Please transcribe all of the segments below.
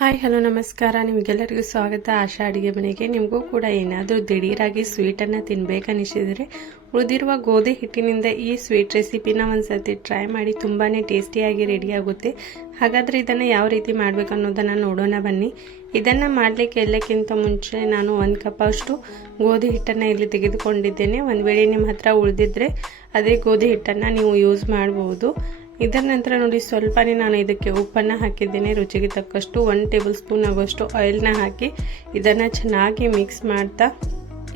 Hi hello ನಮಸ್ಕಾರ. ನಿಮಗೆಲ್ಲರಿಗೂ ಸ್ವಾಗತ ಆಶಾ ಅಡುಗೆ ಮನೆಗೆ. ನಿಮಗೂ ಕೂಡ ಏನಾದರೂ ದಿಢೀರಾಗಿ ಸ್ವೀಟನ್ನು ತಿನ್ನಬೇಕನ್ನಿಸಿದರೆ ಉಳಿದಿರುವ ಗೋಧಿ ಹಿಟ್ಟಿನಿಂದ ಈ ಸ್ವೀಟ್ ರೆಸಿಪಿನ ಒಂದ್ಸತಿ ಟ್ರೈ ಮಾಡಿ. ತುಂಬಾ ಟೇಸ್ಟಿಯಾಗಿ ರೆಡಿ ಆಗುತ್ತೆ. ಹಾಗಾದರೆ ಇದನ್ನು ಯಾವ ರೀತಿ ಮಾಡಬೇಕು ಅನ್ನೋದನ್ನು ನೋಡೋಣ ಬನ್ನಿ. ಇದನ್ನು ಮಾಡಲಿಕ್ಕೆ ಎಲ್ಲಕ್ಕಿಂತ ಮುಂಚೆ ನಾನು 1 ಕಪ್ ಅಷ್ಟು ಗೋಧಿ ಹಿಟ್ಟನ್ನು ಇಲ್ಲಿ ತೆಗೆದುಕೊಂಡಿದ್ದೇನೆ. ಒಂದು ವೇಳೆ ನಿಮ್ಮ ಹತ್ರ ಉಳಿದಿದ್ರೆ ಅದೇ ಗೋಧಿ ಹಿಟ್ಟನ್ನು ನೀವು ಯೂಸ್ ಮಾಡಬಹುದು. ಇದರ ನಂತರ ನೋಡಿ ಸ್ವಲ್ಪನೇ ನಾನು ಇದಕ್ಕೆ ಉಪ್ಪನ್ನು ಹಾಕಿದ್ದೇನೆ. ರುಚಿಗೆ ತಕ್ಕಷ್ಟು 1 ಟೇಬಲ್ ಸ್ಪೂನ್ ಆಗುವಷ್ಟು ಆಯಿಲ್ನ ಹಾಕಿ ಇದನ್ನು ಚೆನ್ನಾಗಿ ಮಿಕ್ಸ್ ಮಾಡ್ತಾ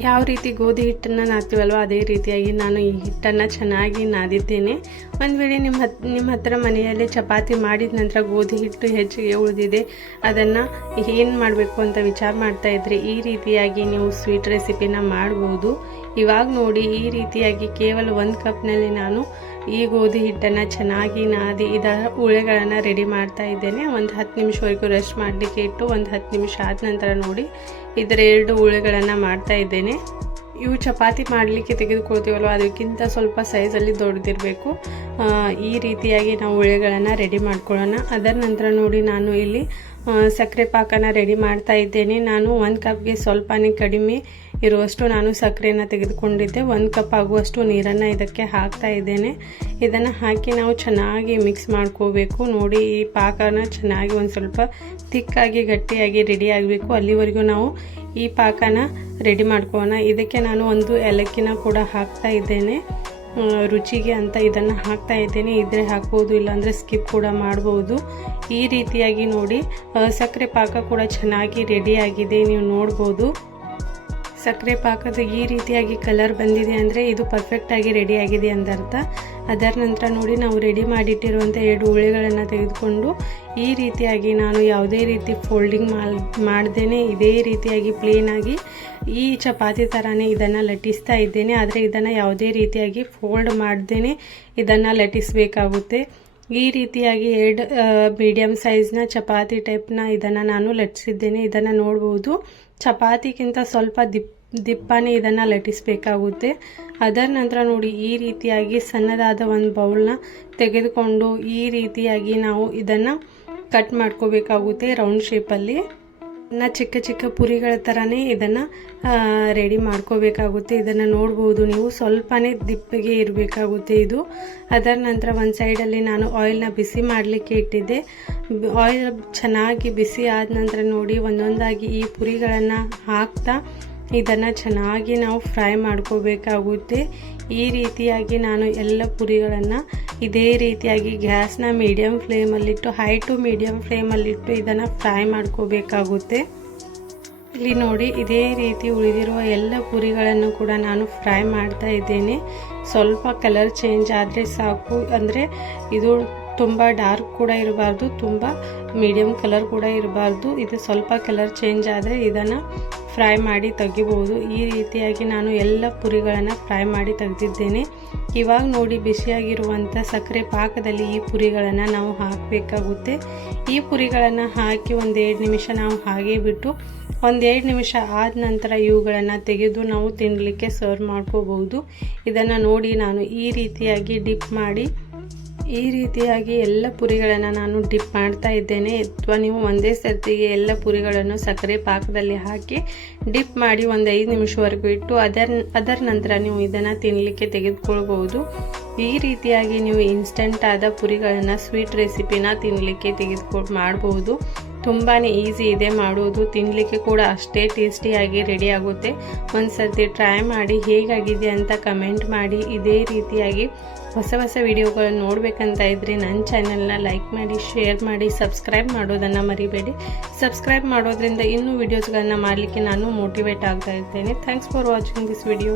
ಯಾವ ರೀತಿ ಗೋಧಿ ಹಿಟ್ಟನ್ನು ನಾದ್ತೀವಲ್ವ ಅದೇ ರೀತಿಯಾಗಿ ನಾನು ಈ ಹಿಟ್ಟನ್ನು ಚೆನ್ನಾಗಿ ನಾದಿದ್ದೇನೆ. ಒಂದು ವೇಳೆ ನಿಮ್ಮ ಹತ್ರ ಮನೆಯಲ್ಲಿ ಚಪಾತಿ ಮಾಡಿದ ನಂತರ ಗೋಧಿ ಹಿಟ್ಟು ಹೆಚ್ಚಿಗೆ ಉಳಿದಿದೆ, ಅದನ್ನು ಏನು ಮಾಡಬೇಕು ಅಂತ ವಿಚಾರ ಮಾಡ್ತಾ ಇದ್ರಿ, ಈ ರೀತಿಯಾಗಿ ನೀವು ಸ್ವೀಟ್ ರೆಸಿಪಿನ ಮಾಡ್ಬೋದು. ಇವಾಗ ನೋಡಿ ಈ ರೀತಿಯಾಗಿ ಕೇವಲ 1 ಕಪ್ನಲ್ಲಿ ನಾನು ಈ ಗೋಧಿ ಹಿಟ್ಟನ್ನು ಚೆನ್ನಾಗಿ ನಾದಿ ಇದರ ಉಳೆಗಳನ್ನು ರೆಡಿ ಮಾಡ್ತಾ ಇದ್ದೇನೆ. ಒಂದು 10 ನಿಮಿಷವರೆಗೂ ರೆಸ್ಟ್ ಮಾಡಲಿಕ್ಕೆ ಇಟ್ಟು ಒಂದು 10 ನಿಮಿಷ ಆದ ನಂತರ ನೋಡಿ ಇದರ 2 ಉಳೆಗಳನ್ನು ಮಾಡ್ತಾ ಇದ್ದೇನೆ. ಇವು ಚಪಾತಿ ಮಾಡಲಿಕ್ಕೆ ತೆಗೆದುಕೊಳ್ತೀವಲ್ವ ಅದಕ್ಕಿಂತ ಸ್ವಲ್ಪ ಸೈಜಲ್ಲಿ ದೊಡ್ಡದಿರಬೇಕು. ಈ ರೀತಿಯಾಗಿ ನಾವು ಉಳೆಗಳನ್ನು ರೆಡಿ ಮಾಡ್ಕೊಳ್ಳೋಣ. ಅದರ ನಂತರ ನೋಡಿ ನಾನು ಇಲ್ಲಿ ಸಕ್ಕರೆ ಪಾಕನ ರೆಡಿ ಮಾಡ್ತಾ ಇದ್ದೇನೆ. ನಾನು 1 ಕಪ್ಗೆ ಸ್ವಲ್ಪನೇ ಕಡಿಮೆ ಇರುವಷ್ಟು ನಾನು ಸಕ್ಕರೆಯನ್ನು ತೆಗೆದುಕೊಂಡಿದ್ದೆ. 1 ಕಪ್ ಆಗುವಷ್ಟು ನೀರನ್ನು ಇದಕ್ಕೆ ಹಾಕ್ತಾ ಇದ್ದೇನೆ. ಇದನ್ನು ಹಾಕಿ ನಾವು ಚೆನ್ನಾಗಿ ಮಿಕ್ಸ್ ಮಾಡ್ಕೋಬೇಕು. ನೋಡಿ ಈ ಪಾಕನ ಚೆನ್ನಾಗಿ ಒಂದು ಸ್ವಲ್ಪ ತಿಕ್ಕಾಗಿ ಗಟ್ಟಿಯಾಗಿ ರೆಡಿ ಆಗಬೇಕು. ಅಲ್ಲಿವರೆಗೂ ನಾವು ಈ ಪಾಕನ ರೆಡಿ ಮಾಡ್ಕೊಳ್ಳೋಣ. ಇದಕ್ಕೆ ನಾನು 1 ಏಲಕ್ಕಿನ ಕೂಡ ಹಾಕ್ತಾ ಇದ್ದೇನೆ. ರುಚಿಗೆ ಅಂತ ಇದನ್ನು ಹಾಕ್ತಾ ಇದ್ದೇನೆ. ಇದ್ರೆ ಹಾಕ್ಬೋದು, ಇಲ್ಲಾಂದರೆ ಸ್ಕಿಪ್ ಕೂಡ ಮಾಡ್ಬೋದು. ಈ ರೀತಿಯಾಗಿ ನೋಡಿ ಸಕ್ಕರೆ ಪಾಕ ಕೂಡ ಚೆನ್ನಾಗಿ ರೆಡಿ ಆಗಿದೆ, ನೀವು ನೋಡ್ಬೋದು. ಸಕ್ಕರೆ ಪಾಕದ ಈ ರೀತಿಯಾಗಿ ಕಲರ್ ಬಂದಿದೆ ಅಂದರೆ ಇದು ಪರ್ಫೆಕ್ಟಾಗಿ ರೆಡಿ ಆಗಿದೆ ಅಂದರ್ಥ. ಅದರ ನಂತರ ನೋಡಿ ನಾವು ರೆಡಿ ಮಾಡಿಟ್ಟಿರುವಂಥ 2 ಉಳೆಗಳನ್ನು ತೆಗೆದುಕೊಂಡು ಈ ರೀತಿಯಾಗಿ ನಾನು ಯಾವುದೇ ರೀತಿ ಫೋಲ್ಡಿಂಗ್ ಮಾಡ್ದೇನೆ ಇದೇ ರೀತಿಯಾಗಿ ಪ್ಲೇನಾಗಿ ಈ ಚಪಾತಿ ಥರನೇ ಇದನ್ನು ಲಟ್ಟಿಸ್ತಾ ಇದ್ದೇನೆ. ಆದರೆ ಇದನ್ನು ಯಾವುದೇ ರೀತಿಯಾಗಿ ಫೋಲ್ಡ್ ಮಾಡ್ದೇನೆ ಇದನ್ನು ಲಟ್ಟಿಸಬೇಕಾಗುತ್ತೆ. ಈ ರೀತಿಯಾಗಿ 2 ಮೀಡಿಯಮ್ ಸೈಜ್ನ ಚಪಾತಿ ಟೈಪ್ನ ಇದನ್ನು ನಾನು ಲಟ್ಟಿಸಿದ್ದೇನೆ. ಇದನ್ನು ನೋಡ್ಬೋದು, ಚಪಾತಿಗಿಂತ ಸ್ವಲ್ಪ ದಿಪ್ಪನೇ ಇದನ್ನು ಲಟ್ಟಿಸಬೇಕಾಗುತ್ತೆ. ಅದರ ನಂತರ ನೋಡಿ ಈ ರೀತಿಯಾಗಿ ಸಣ್ಣದಾದ ಒಂದು ಬೌಲ್ನ ತೆಗೆದುಕೊಂಡು ಈ ರೀತಿಯಾಗಿ ನಾವು ಇದನ್ನು ಕಟ್ ಮಾಡ್ಕೋಬೇಕಾಗುತ್ತೆ ರೌಂಡ್ ಶೇಪಲ್ಲಿ. ಚಿಕ್ಕ ಚಿಕ್ಕ ಪುರಿಗಳ ಥರನೇ ಇದನ್ನು ರೆಡಿ ಮಾಡ್ಕೋಬೇಕಾಗುತ್ತೆ. ಇದನ್ನು ನೋಡ್ಬೋದು ನೀವು, ಸ್ವಲ್ಪನೇ ದಿಪ್ಪಿಗೆ ಇರಬೇಕಾಗುತ್ತೆ ಇದು. ಅದರ ನಂತರ ಒಂದು ಸೈಡಲ್ಲಿ ನಾನು ಆಯಿಲ್ನ ಬಿಸಿ ಮಾಡಲಿಕ್ಕೆ ಇಟ್ಟಿದ್ದೆ. ಆಯಿಲ್ ಚೆನ್ನಾಗಿ ಬಿಸಿ ಆದ ನಂತರ ನೋಡಿ ಒಂದೊಂದಾಗಿ ಈ ಪುರಿಗಳನ್ನು ಹಾಕ್ತಾ ಇದನ್ನು ಚೆನ್ನಾಗಿ ನಾವು ಫ್ರೈ ಮಾಡ್ಕೋಬೇಕಾಗುತ್ತೆ. ಈ ರೀತಿಯಾಗಿ ನಾನು ಎಲ್ಲ ಪುರಿಗಳನ್ನು ಇದೇ ರೀತಿಯಾಗಿ ಗ್ಯಾಸ್ನ ಮೀಡಿಯಮ್ ಫ್ಲೇಮಲ್ಲಿಟ್ಟು ಹೈ ಟು ಮೀಡಿಯಮ್ ಫ್ಲೇಮಲ್ಲಿಟ್ಟು ಇದನ್ನು ಫ್ರೈ ಮಾಡ್ಕೋಬೇಕಾಗುತ್ತೆ. ಇಲ್ಲಿ ನೋಡಿ ಇದೇ ರೀತಿ ಉಳಿದಿರುವ ಎಲ್ಲ ಪುರಿಗಳನ್ನು ಕೂಡ ನಾನು ಫ್ರೈ ಮಾಡ್ತಾ ಇದ್ದೇನೆ. ಸ್ವಲ್ಪ ಕಲರ್ ಚೇಂಜ್ ಆದರೆ ಸಾಕು, ಅಂದರೆ ಇದು ತುಂಬ ಡಾರ್ಕ್ ಕೂಡ ಇರಬಾರ್ದು, ತುಂಬ ಮೀಡಿಯಮ್ ಕಲರ್ ಕೂಡ ಇರಬಾರ್ದು. ಇದು ಸ್ವಲ್ಪ ಕಲರ್ ಚೇಂಜ್ ಆದರೆ ಇದನ್ನು ಫ್ರೈ ಮಾಡಿ ತೆಗಿಬೋದು. ಈ ರೀತಿಯಾಗಿ ನಾನು ಎಲ್ಲ ಪುರಿಗಳನ್ನು ಫ್ರೈ ಮಾಡಿ ತೆಗೆದಿದ್ದೇನೆ. ಇವಾಗ ನೋಡಿ ಬಿಸಿಯಾಗಿರುವಂಥ ಸಕ್ಕರೆ ಪಾಕದಲ್ಲಿ ಈ ಪುರಿಗಳನ್ನು ನಾವು ಹಾಕಬೇಕಾಗುತ್ತೆ. ಈ ಪುರಿಗಳನ್ನು ಹಾಕಿ 1-2 ನಿಮಿಷ ನಾವು ಹಾಗೆ ಬಿಟ್ಟು 1-2 ನಿಮಿಷ ಆದ ನಂತರ ಇವುಗಳನ್ನು ತೆಗೆದು ನಾವು ತಿನ್ನಲಿಕ್ಕೆ ಸರ್ವ್ ಮಾಡ್ಕೋಬಹುದು. ಇದನ್ನು ನೋಡಿ ನಾನು ಈ ರೀತಿಯಾಗಿ ಡಿಪ್ ಮಾಡಿ ಈ ರೀತಿಯಾಗಿ ಎಲ್ಲ ಪುರಿಗಳನ್ನು ನಾನು ಡಿಪ್ ಮಾಡ್ತಾ ಇದ್ದೇನೆ. ಅಥವಾ ನೀವು ಒಂದೇ ಸರ್ತಿಗೆ ಎಲ್ಲ ಪುರಿಗಳನ್ನು ಸಕ್ಕರೆ ಪಾಕದಲ್ಲಿ ಹಾಕಿ ಡಿಪ್ ಮಾಡಿ 5 ನಿಮಿಷವರೆಗೂ ಇಟ್ಟು ಅದರ ನಂತರ ನೀವು ಇದನ್ನು ತಿನ್ನಲಿಕ್ಕೆ ತೆಗೆದುಕೊಳ್ಬಹುದು. ಈ ರೀತಿಯಾಗಿ ನೀವು ಇನ್ಸ್ಟೆಂಟ್ ಆದ ಪುರಿಗಳನ್ನು ಸ್ವೀಟ್ ರೆಸಿಪಿನ ತಿನ್ನಲಿಕ್ಕೆ ಮಾಡ್ಬೋದು. ತುಂಬಾ ಈಸಿ ಇದೆ ಮಾಡೋದು, ತಿನ್ನಲಿಕ್ಕೆ ಕೂಡ ಅಷ್ಟೇ ಟೇಸ್ಟಿಯಾಗಿ ರೆಡಿ ಆಗುತ್ತೆ. ಒಂದು ಸರ್ತಿ ಟ್ರೈ ಮಾಡಿ ಹೇಗಾಗಿದೆ ಅಂತ ಕಮೆಂಟ್ ಮಾಡಿ. ಇದೇ ರೀತಿಯಾಗಿ ಹೊಸ ವಿಡಿಯೋಗಳನ್ನು ನೋಡಬೇಕಂತ ಇದ್ದರೆ ನನ್ನ ಚಾನೆಲ್ನ ಲೈಕ್ ಮಾಡಿ, ಶೇರ್ ಮಾಡಿ, ಸಬ್ಸ್ಕ್ರೈಬ್ ಮಾಡೋದನ್ನು ಮರಿಬೇಡಿ. ಸಬ್ಸ್ಕ್ರೈಬ್ ಮಾಡೋದ್ರಿಂದ ಇನ್ನೂ ವಿಡಿಯೋಸ್ಗಳನ್ನು ಮಾಡಲಿಕ್ಕೆ ನಾನು ಮೋಟಿವೇಟ್ ಆಗ್ತಾ ಇರ್ತೇನೆ. Thanks for watching this video.